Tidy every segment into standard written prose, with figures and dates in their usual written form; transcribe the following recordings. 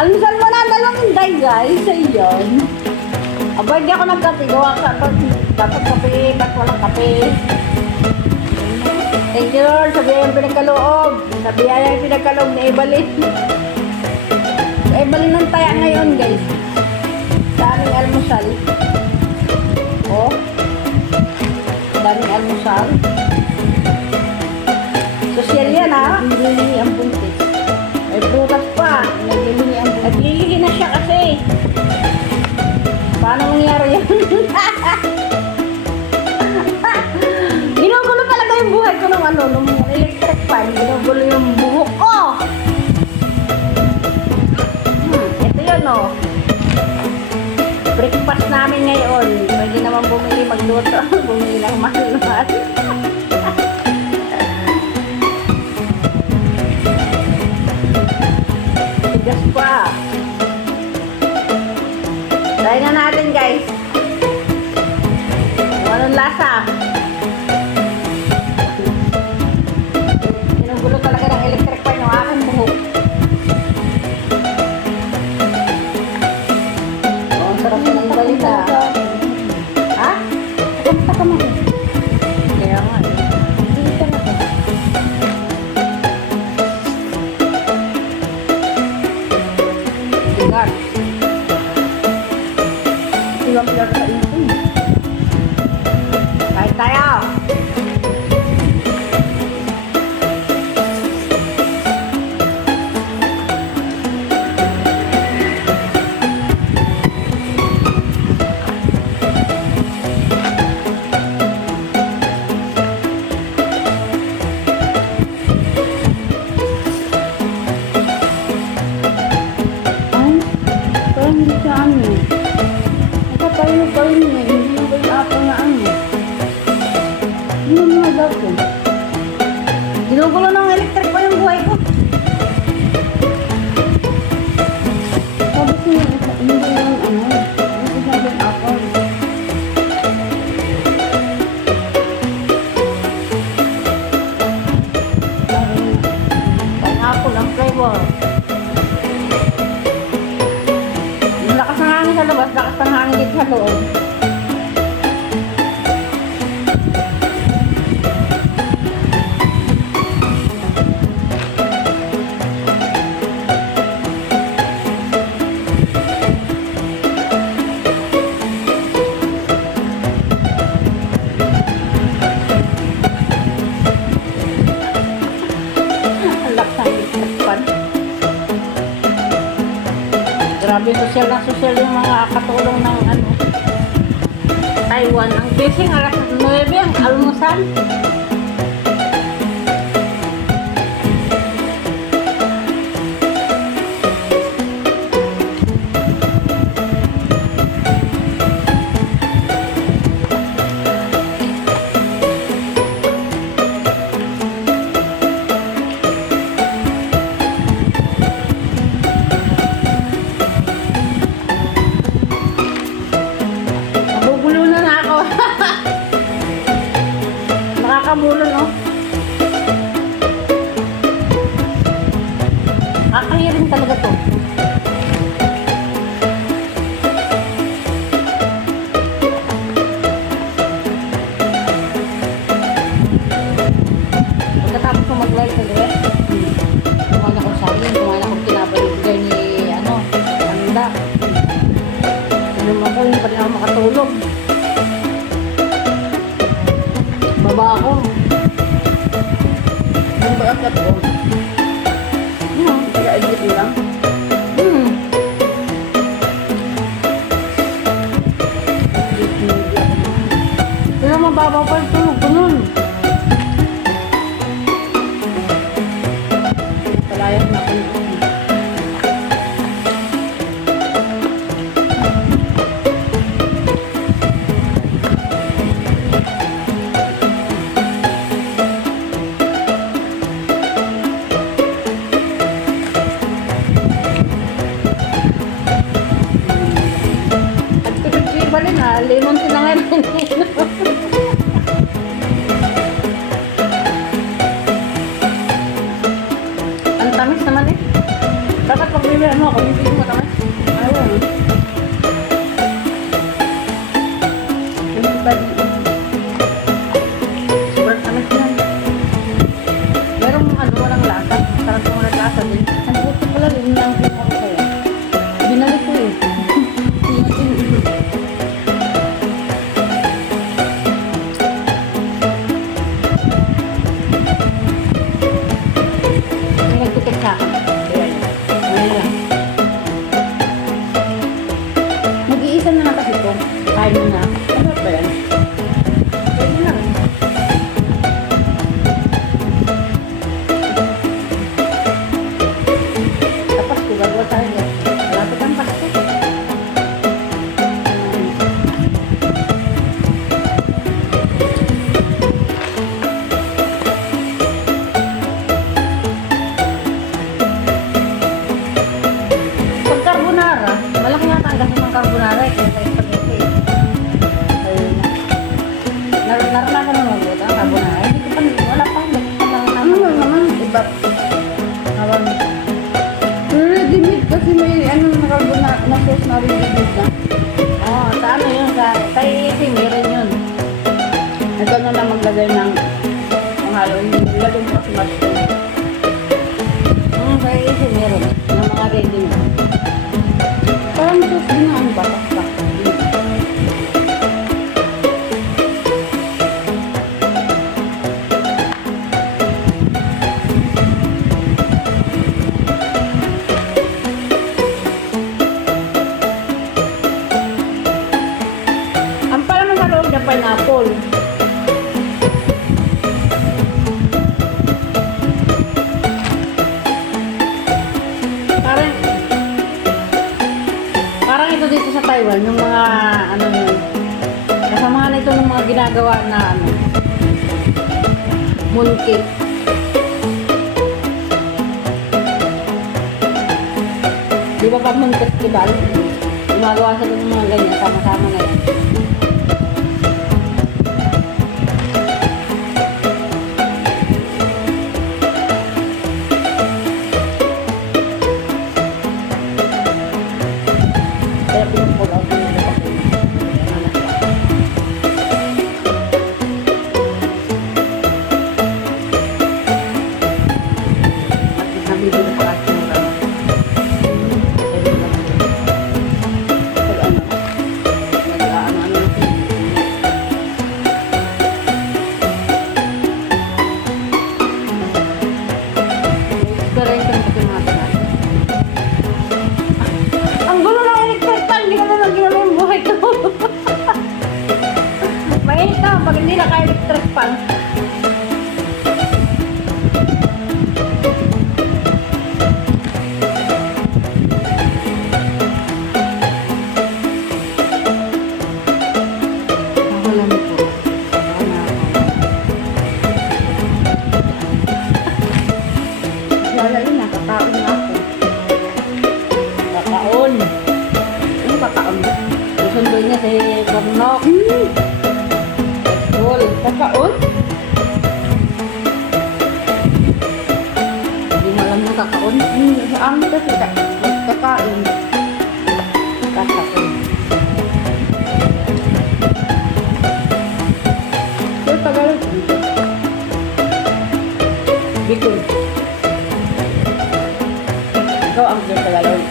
Almusal mo na dalawang inday, guys. Ayun. Aba, hindi ako nagkape. Gawa ka. Dapat kape. Ba't walang kape? Thank you, Lord. Sa biyayang pinagkaloob. Sa biyayang pinagkaloob na Ebalin. Ebalin ng taya ngayon, guys. Sa aming almusal. Oh. Daming almusal. Social yan, ha? Naglilihi ang buntis. May prutas pa. Naglilihi ang buntis. Naglilihi na siya kasi. Paano nangyari yan? Ginugulo talaga yung buhay ko nung nung electric fan. Ginugulo yung buhok ko. Ito yun, oh. Breakfast namin ngayon. Pwede naman bumili magluto. Bumili ng mahal-mahal. Tigas pa. Try na natin, guys. Anong lasa? Ginugulo talaga ng electric fan yung aking buhok. Sarap ng balita. Ha? Kanta ka mo. Kaya nga eh. Hindi ka na to. Bigat. Ilang bigat sa ito. Kahit tayo. Hindi siya ano. Nakapayo-payo niya. Hindi yung kayo apa na ano. Hindi mo na daw ko. Ginugulo ng electric pa yung buhay ko. Sabi ko niya, hindi yung ano. Hindi sabi yung apa. Pineapple ang flavor. Sa labas, lakas ng hangin dito sa loob. Ang lakas ng electric fan. Grabe, social na social yung mga katulong ng ano, Taiwan. Ang gising alas 9 ang almusal. Nakakabulo, no? Kakahirin talaga to. Pagkatapos ko mag-live sa liwet, kumain ako sa amin, kumain ako kinabalibigay ni, Panda. Inom ako, hindi pa rin ako makatulog. Baba ako. Ano ba ang ko? Kaya-edit lang? Pero mababaw pa yung tulog ko nun. Palayas na ako. Lemon tinangan. Ang tamis naman eh. Dapat pag may Bibigyan mo ako, bibigyan mo naman. Ayun. Ano ba dito? Sobrang tamis yan. Merong ano, walang lasa. Sarap yung walang lasa din. Ang buto pala rin lang yung ako kaya. Binalik ko eh. May nagtutok sa akin. Ayan. Ayan lang. Mag-iisa na lang kasi ito. Kain mo na. Ano ba yan? Pwede lang. Tapos ko, gagawa tayo yan. Malapit ang pasto. Pag carbonara, malaki yata ang gastos ng carbonara eh. Kaya sa spaghetti eh. Ayun na. Naranasan mo mo ito ang carbonara. Hindi ko pa, wala pa. Hindi ko pa lang Ano lang naman, iba. Awang. Ready-made kasi may ano na sauce na ready-made na. Oo, sa ano yun? Sa easy, meron yun. Ito na lang maglagay ng halo. Nilagay ko kasi mushroom. Sa easy, meron. Ng mga ready mo. Parang sauce din na ano ba? Basta. Ang pala naman sa loob ng pineapple. Parang, parang ito dito sa Taiwan, yung mga, ano yun, kasamahan ito ng mga ginagawa na, ano, mooncake. Di ba pag moon festival, gumagawa sila ng mga ganyan, sama-sama na yan. Kaya pinupull out yung mga kapatid. At least nabibili pa kasi yung ano. Pwede naman yun. Pag ano, nag-ano-ano na siya. Experience yung kasi mga tagal. Ang gulo ng electric fan, hindi ko naman ginawa yung buhay ko. Mainit na pag hindi naka-electric fan. Wala po. Wala yun, nakataon na ako. Kakaon. Ano kataon? Susunduin niya si Bornok. School. Kataon? Hindi mo alam ng kakaon. Sa amin kasi kakain. Kakaon. Pero Tagalog. Bicol. Ikaw ang Tagalog.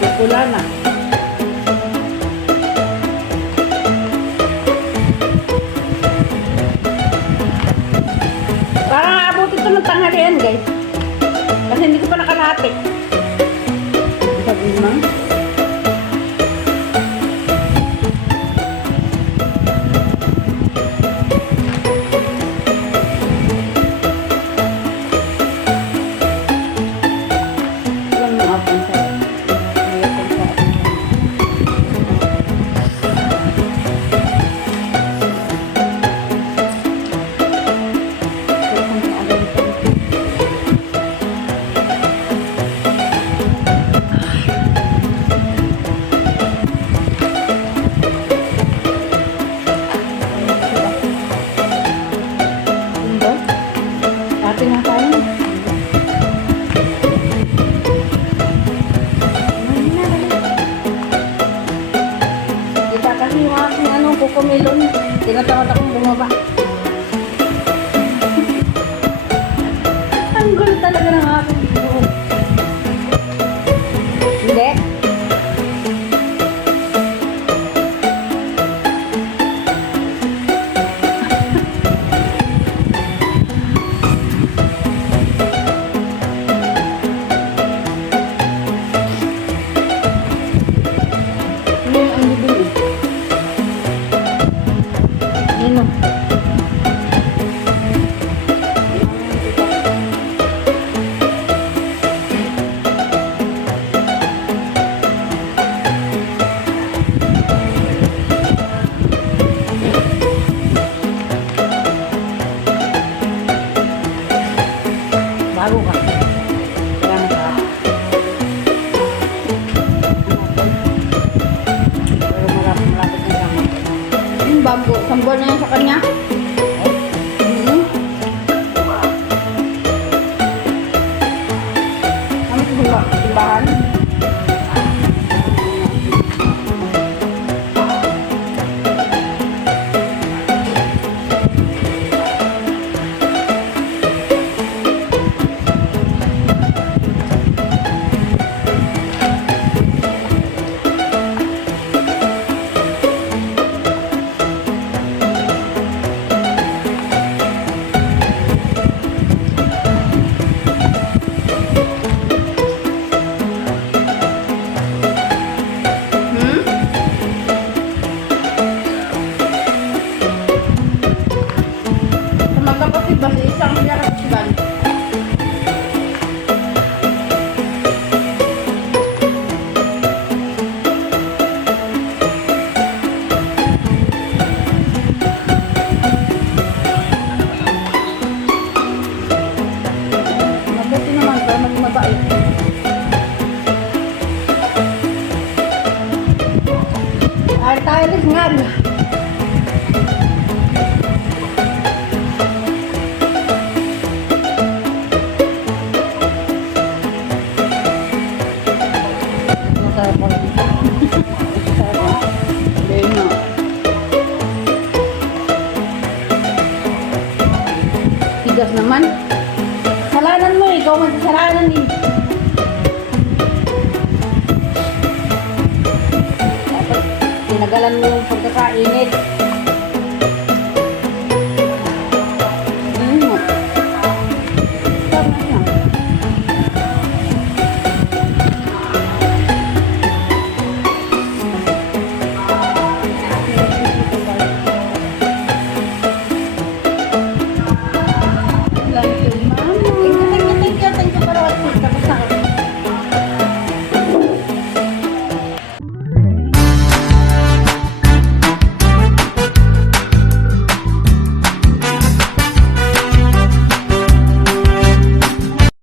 Bicolana. Parang aabutin ito ng tanghalian, guys. Kasi hindi ko pa nakalapit. Sabi mo? Alam mo ako sa bumaba. Ang gulo talaga ng aking buhok. Hindi. Ano yung ang bibili? Yun o. Bago ka. Kaya masarap. Pero malapit na gamot. Yung bamboo, isang buwan na yan sa kanya. Mhm. Ano sa simbahan? Hmm? Sa magkapatid ba sa isang pinakasiban? Mabuti naman para maging mabait. Ay, tayo rin nga. Masarap po. Masarap po. Hindi nga. Tigas naman. Kasalanan mo, ikaw man kasalanan eh. Dapat tinagalan mo yung pagkakainit.